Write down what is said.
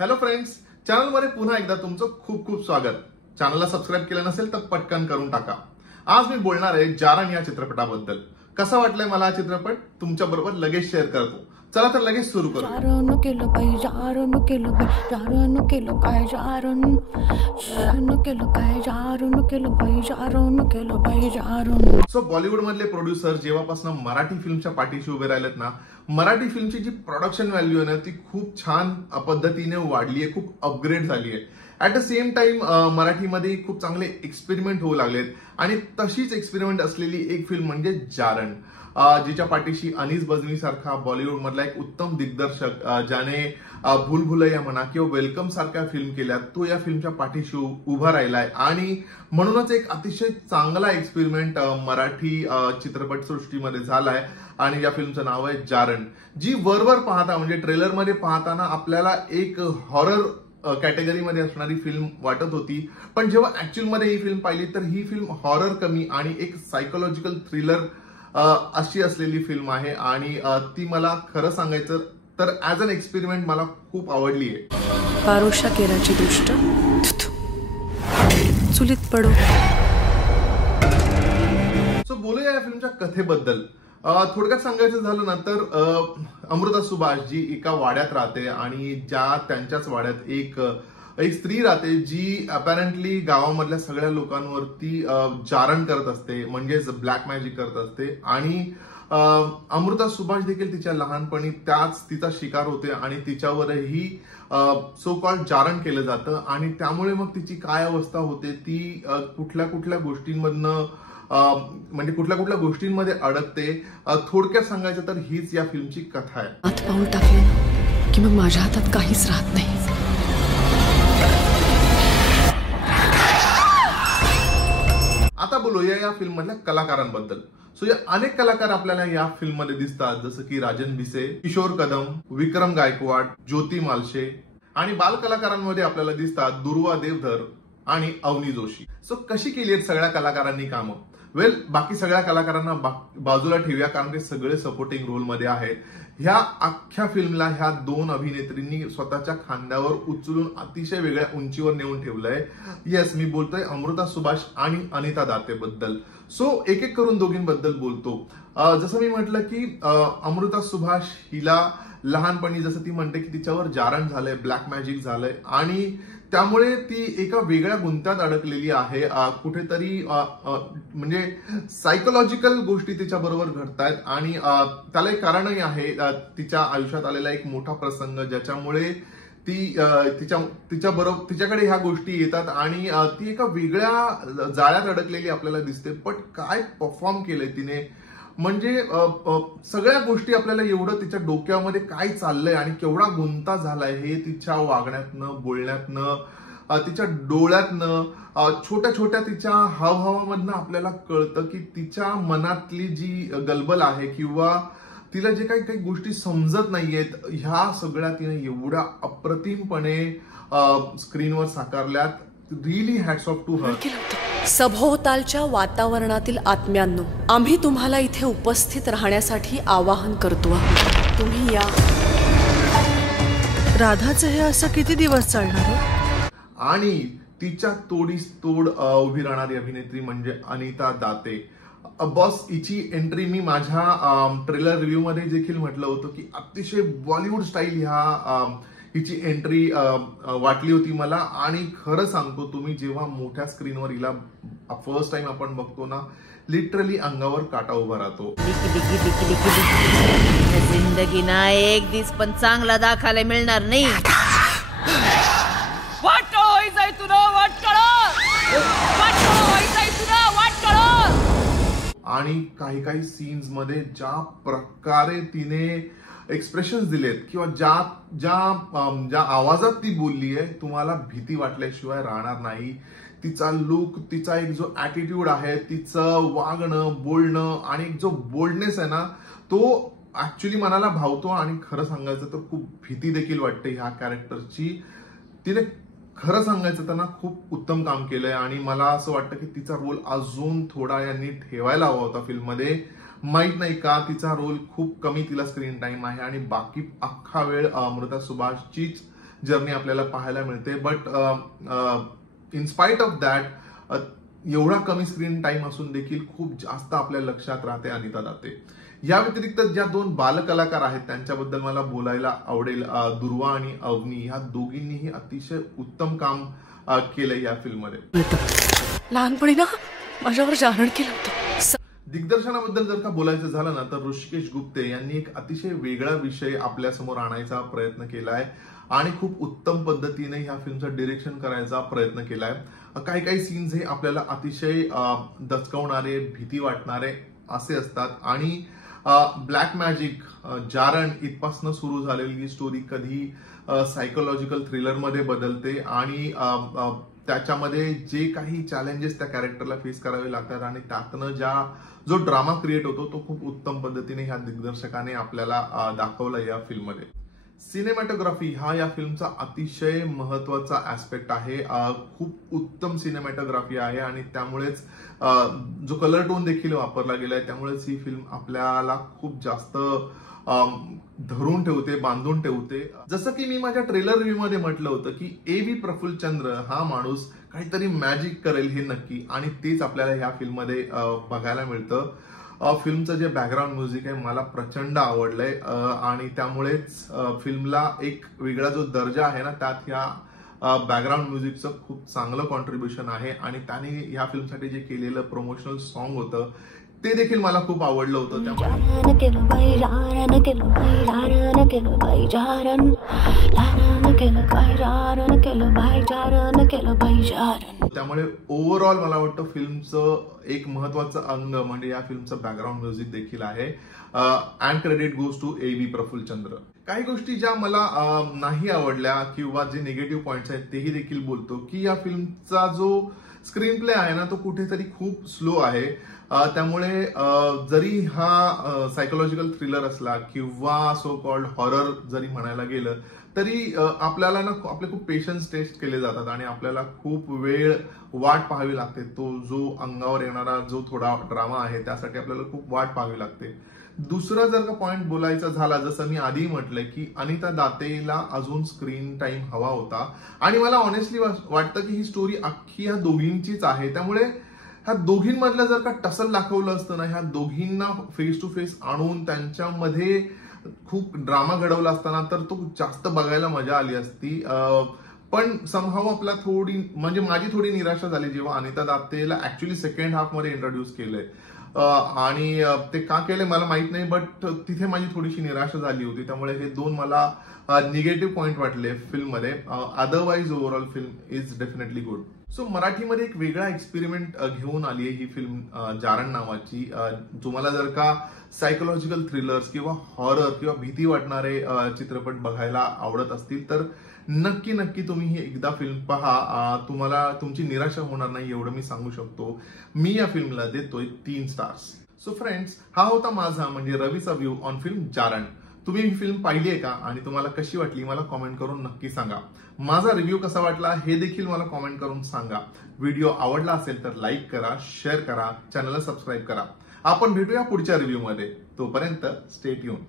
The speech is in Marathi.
हॅलो फ्रेंड्स, चॅनलमध्ये पुन्हा एकदा तुमचं खूप खूप स्वागत. चॅनलला सबस्क्राईब केलं नसेल तर पटकन करून टाका. आज मी बोलणार आहे जारण या चित्रपटाबद्दल. कसा वाटलाय मला हा चित्रपट तुमच्या बरोबर लगेच शेअर करतो. चला तर लगेच सुरू करू. जारण केलं पाहिजे, जारण केलं पाहिजे, जारण केलं काय, जारण केलं काय, जारण केलं पाहिजे, जारण केलं पाहिजे, जारण. सो बॉलिवूड मधले प्रोड्युसर जेव्हापासून मराठी फिल्मच्या पाठीशी उभे राहिलेत ना, मराठी फिल्मची जी प्रोडक्शन व्हॅल्यू आहे ना ती खूप छान पद्धतीने वाढली आहे, खूप अपग्रेड झाली आहे. ऍट द सेम टाइम मराठीमध्ये खूप चांगले एक्सपेरिमेंट होऊ लागलेत आणि तशीच एक्सपेरिमेंट असलेली एक फिल्म म्हणजे जारण, जिच्या पाठीशी अनीस बजमी सारखा बॉलिवूड मधला एक उत्तम दिग्दर्शक ज्याने भूलभुलैया म्हणा किंवा वेलकम सारख्या फिल्म केल्या, तो या फिल्मच्या पाठीशी उभा राहिलाय आणि म्हणूनच एक अतिशय चांगला एक्सपेरिमेंट मराठी चित्रपट सृष्टीमध्ये झालाय आणि या फिल्मचं नाव आहे जारण, जी वरवर पाहता म्हणजे ट्रेलरमध्ये पाहताना आपल्याला एक हॉरर कॅटेगरीमध्ये असणारी फिल्म वाटत होती, पण जेव्हा ऍक्च्युअल मध्ये ही फिल्म पाहिली तर ही फिल्म हॉरर कमी आणि एक सायकोलॉजिकल थ्रिलर अशी असलेली फिल्म आहे आणि ती मला खरं सांगायचं तर ऍज अन एक्सपेरिमेंट मला खूप आवडली आहे. पारोशा केराची दुष्ट चुलीत पडो. सो बोलूया या फिल्मच्या कथेबद्दल. थोडक्यात सांगायचं झालं ना तर अमृता सुभाष जी एका वाड्यात राहते आणि ज्या त्यांच्याच वाड्यात एक स्त्री राहते जी अपॅरेंटली गावामधल्या सगळ्या लोकांवरती जारण करत असते, म्हणजेच ब्लॅक मॅजिक करत असते आणि अमृता सुभाष देखील तिच्या लहानपणी त्याच तिचा शिकार होते आणि तिच्यावरही सो कॉल्ड जारण केलं जातं आणि त्यामुळे मग तिची काय अवस्था होते ती कुठल्या कुठल्या गोष्टींमधनं म्हणजे कुठल्या कुठल्या गोष्टींमध्ये अडकते. थोडक्यात सांगायचं तर हीच या फिल्मची कथा आहे. हात पाऊल टाकले की मग माझ्या हातात काहीच राहत नाही. आता बोलूया या फिल्म मधल्या कलाकारांबद्दल. सो या अनेक कलाकार आपल्याला या फिल्म मध्ये दिसतात, जसं की राजन भिसे, किशोर कदम, विक्रम गायकवाड, ज्योती मालशे आणि बाल कलाकारांमध्ये आपल्याला दिसतात दुर्वा देवधर आणि अवनी जोशी. सो कशी केली आहेत सगळ्या कलाकारांनी कामं? वेल, बाकी सगळ्या कलाकारांना बाजूला ठेवूया कारण ते सगळे सपोर्टिंग रोल मध्ये आहेत. ह्या अख्ख्या फिल्मला ह्या दोन अभिनेत्रींनी स्वतःच्या खांद्यावर उचलून अतिशय वेगळ्या उंचीवर नेऊन ठेवलंय. येस, मी बोलतोय अमृता सुभाष आणि अनिता दाते बद्दल. सो एक एक करून दोघींबद्दल बोलतो. जसं मी म्हटलं की अमृता सुभाष हिला लहानपणी जसं ती म्हणते की तिच्यावर जारण झालंय, ब्लॅक मॅजिक झालंय आणि त्यामुळे ती एका वेगळ्या गुंत्यात अडकलेली आहे. कुठेतरी म्हणजे सायकोलॉजिकल गोष्टी तिच्या बरोबर घडतायत आणि त्याला एक कारणही आहे. तिच्या आयुष्यात आलेला एक मोठा प्रसंग ज्याच्यामुळे ती तिच्याकडे ह्या गोष्टी येतात आणि ती एका वेगळ्या जाळ्यात अडकलेली आपल्याला दिसते. पण काय परफॉर्म केलंय तिने, म्हणजे सगळ्या गोष्टी आपल्याला एवढं तिच्या डोक्यामध्ये काय चाललंय आणि केवढा गुंता झालाय हे तिच्या वागण्यातनं, बोलण्यातनं, तिच्या डोळ्यातनं, छोट्या छोट्या तिच्या हावभावामधनं आपल्याला कळतं की तिच्या मनातली जी गलबल आहे किंवा तिला जे काही काही गोष्टी समजत नाहीयेत, ह्या सगळ्या तिने एवढ्या अप्रतिमपणे स्क्रीनवर साकारल्यात. Really hats off to her. सभोवतालच्या वातावरणातील आत्म्यांनो, आम्ही तुम्हाला इथे उपस्थित राहण्यासाठी आवाहन करतो. तुम्ही या. राधाचं हे असं किती दिवस चालणार? आणि तिच्या तोडीस तोड उभी राहणारी अभिनेत्री म्हणजे अनिता दाते. बॉस, हिची एंट्री मी माझ्या ट्रेलर रिव्ह्यू मध्ये देखील म्हटलं होतं की अतिशय बॉलिवूड स्टाईल हिची एंट्री वाटली होती मला आणि खरं सांगतो तुम्ही जेव्हा मोठ्या स्क्रीनवर हिला फर्स्ट टाइम आपण बघतो ना, लिटरली अंगावर काटा उभा राहतो. जिंदगी ना एक दिवस पण चांगला दाखायला मिळणार नाही. आणि काही काही सीन्स मध्ये ज्या प्रकारे तिने एक्सप्रेशन्स दिलेत किंवा ज्या आवाजात ती बोलली आहे, तुम्हाला भीती वाटल्याशिवाय राहणार नाही. तिचा लुक, तिचा एक जो ऍटिट्यूड आहे, तिचं वागणं, बोलणं आणि जो बोल्डनेस आहे ना, तो ऍक्च्युली मनाला भावतो आणि खरं सांगायचं तर खूप भीती देखील वाटते ह्या कॅरेक्टरची. तिने खरं सांगायचं त्यांना खूप उत्तम काम केलंय आणि मला असं वाटतं की तिचा रोल अजून थोडा यांनी ठेवायला हवा होता फिल्ममध्ये. माहित नाही का, तिचा रोल खूप कमी, तिला स्क्रीन टाइम आहे आणि बाकी अख्खा वेळ अमृता सुभाषचीच जर्नी आपल्याला पाहायला मिळते. But in spite of that एवढा कमी स्क्रीन टाइम असून देखील खूप जास्त आपल्या लक्षात राहते अनिता दाते. या व्यतिरिक्त ज्या 2 बालकलाकार आहेत त्यांच्याबद्दल मला बोलायला आवडेल. दुर्वा आणि अवनी ह्या दोघींनीही अतिशय उत्तम काम केलंय या फिल्ममध्ये. लहानपणी ना माझ्यावर जारण केलं होतं. दिग्दर्शनाबद्दल जर का बोलायचं झालं ना तर ऋषिकेश गुप्ते यांनी एक अतिशय वेगळा विषय आपल्या समोर आणायचा प्रयत्न केलाय आणि खूप उत्तम पद्धतीने ह्या फिल्मचं डिरेक्शन करायचा प्रयत्न केलाय. काही सीन्स हे आपल्याला अतिशय दचकवणारे, भीती वाटणारे असे असतात आणि ब्लॅक मॅजिक, जारण इथपासून सुरू झालेली ही स्टोरी कधी सायकोलॉजिकल थ्रिलर मध्ये बदलते आणि त्याच्यामध्ये जे काही चॅलेंजेस त्या कॅरेक्टरला फेस करावे लागतात आणि त्यातनं जो ड्रामा क्रिएट होतो तो खूप उत्तम पद्धतीने ह्या दिग्दर्शकाने आपल्याला दाखवला या फिल्ममध्ये. सिनेमॅटोग्राफी हा या फिल्मचा अतिशय महत्वाचा ऍस्पेक्ट आहे. खूप उत्तम सिनेमॅटोग्राफी आहे आणि त्यामुळेच जो कलर टोन देखील वापरला गेलाय त्यामुळेच ही फिल्म आपल्याला खूप जास्त धरून ठेवते, बांधून ठेवते. जसं की मी माझ्या ट्रेलर रिव्ह्यू मध्ये म्हटलं होतं की A.V. प्रफुल्लचंद्र हा माणूस काहीतरी मॅजिक करेल हे नक्की, आणि तेच आपल्याला ह्या फिल्म मध्ये बघायला मिळतं. फिल्मचं जे बॅकग्राऊंड म्युझिक आहे मला प्रचंड आवडलंय आणि त्यामुळेच फिल्मला एक वेगळा जो दर्जा आहे ना त्यात ह्या बॅकग्राऊंड म्युझिकचं खूप चांगलं कॉन्ट्रीब्युशन आहे. आणि त्याने ह्या फिल्मसाठी जे केलेलं प्रमोशनल सॉन्ग होतं ते देखील मला खूप आवडलं होतं. त्यामुळे ओव्हरऑल मला वाटतं फिल्मचं एक महत्वाचं अंग म्हणजे या फिल्मचं बॅकग्राऊंड म्युझिक देखील आहे. And credit goes to A.V. Prafullachandra. काही गोष्टी ज्या मला नाही आवडल्या किंवा जे निगेटिव्ह पॉइंट्स आहेत तेही देखील बोलतो की या फिल्मचा जो स्क्रीन प्ले आहे ना तो कुठेतरी खूप स्लो आहे. त्यामुळे जरी हा सायकोलॉजिकल थ्रिलर असला किंवा सो कॉल्ड हॉरर जरी म्हणायला गेलं तरी आपल्याला ना आपले खूप पेशन्स टेस्ट केले जातात आणि आपल्याला खूप वेळ वाट पाहावी लागते. तो जो अंगावर येणारा जो थोडा ड्रामा आहे त्यासाठी आपल्याला खूप वाट पाहावी लागते. दुसरा जर का पॉइंट बोलायचा झाला, जसं मी आधी म्हटलंय की अनिता दातेला अजून स्क्रीन टाइम हवा होता आणि मला ऑनेस्टली वाटतं की ही स्टोरी अख्खी ह्या दोघींचीच आहे. त्यामुळे ह्या दोघींमधलं जर का टसल दाखवलं असतं ना, ह्या दोघींना फेस टू फेस आणून त्यांच्यामध्ये खूप ड्रामा घडवला असताना तर तो जास्त बघायला मजा आली असती. पण समहाव आपला म्हणजे माझी थोडी निराशा झाली जेव्हा अनिता दातेला ऍक्च्युली सेकंड हाफ मध्ये इंट्रोड्यूस केलंय आणि ते का केले मला माहित नाही, बट तिथे माझी थोडीशी निराशा झाली होती. त्यामुळे हे 2 मला निगेटिव्ह पॉइंट वाटले फिल्म मध्ये. Otherwise overall film is definitely good. So मराठीमध्ये एक वेगळा एक्सपेरिमेंट घेऊन आली आहे ही फिल्म जारण नावाची. तुम्हाला जर का सायकोलॉजिकल थ्रिलर्स किंवा हॉरर किंवा भीती वाटणारे चित्रपट बघायला आवडत असतील तर नक्की तुम्ही ही एकदा फिल्म पहा. तुम्हाला तुमची निराशा होणार नाही एवढं मी सांगू शकतो. मी या फिल्मला देतोय 3 स्टार्स. सो फ्रेंड्स, हा होता माझा म्हणजे रवीचा व्ह्यू ऑन फिल्म जारण. तुम्ही ही फिल्म पाहिली आहे का आणि तुम्हाला कशी वाटली मला कॉमेंट करून नक्की सांगा. माझा रिव्ह्यू कसा वाटला हे देखील मला कॉमेंट करून सांगा. व्हिडिओ आवडला असेल तर लाईक करा, शेअर करा, चॅनलला सबस्क्राईब करा. आपण भेटूया पुढच्या रिव्ह्यू मध्ये. तोपर्यंत स्टे ट्यून.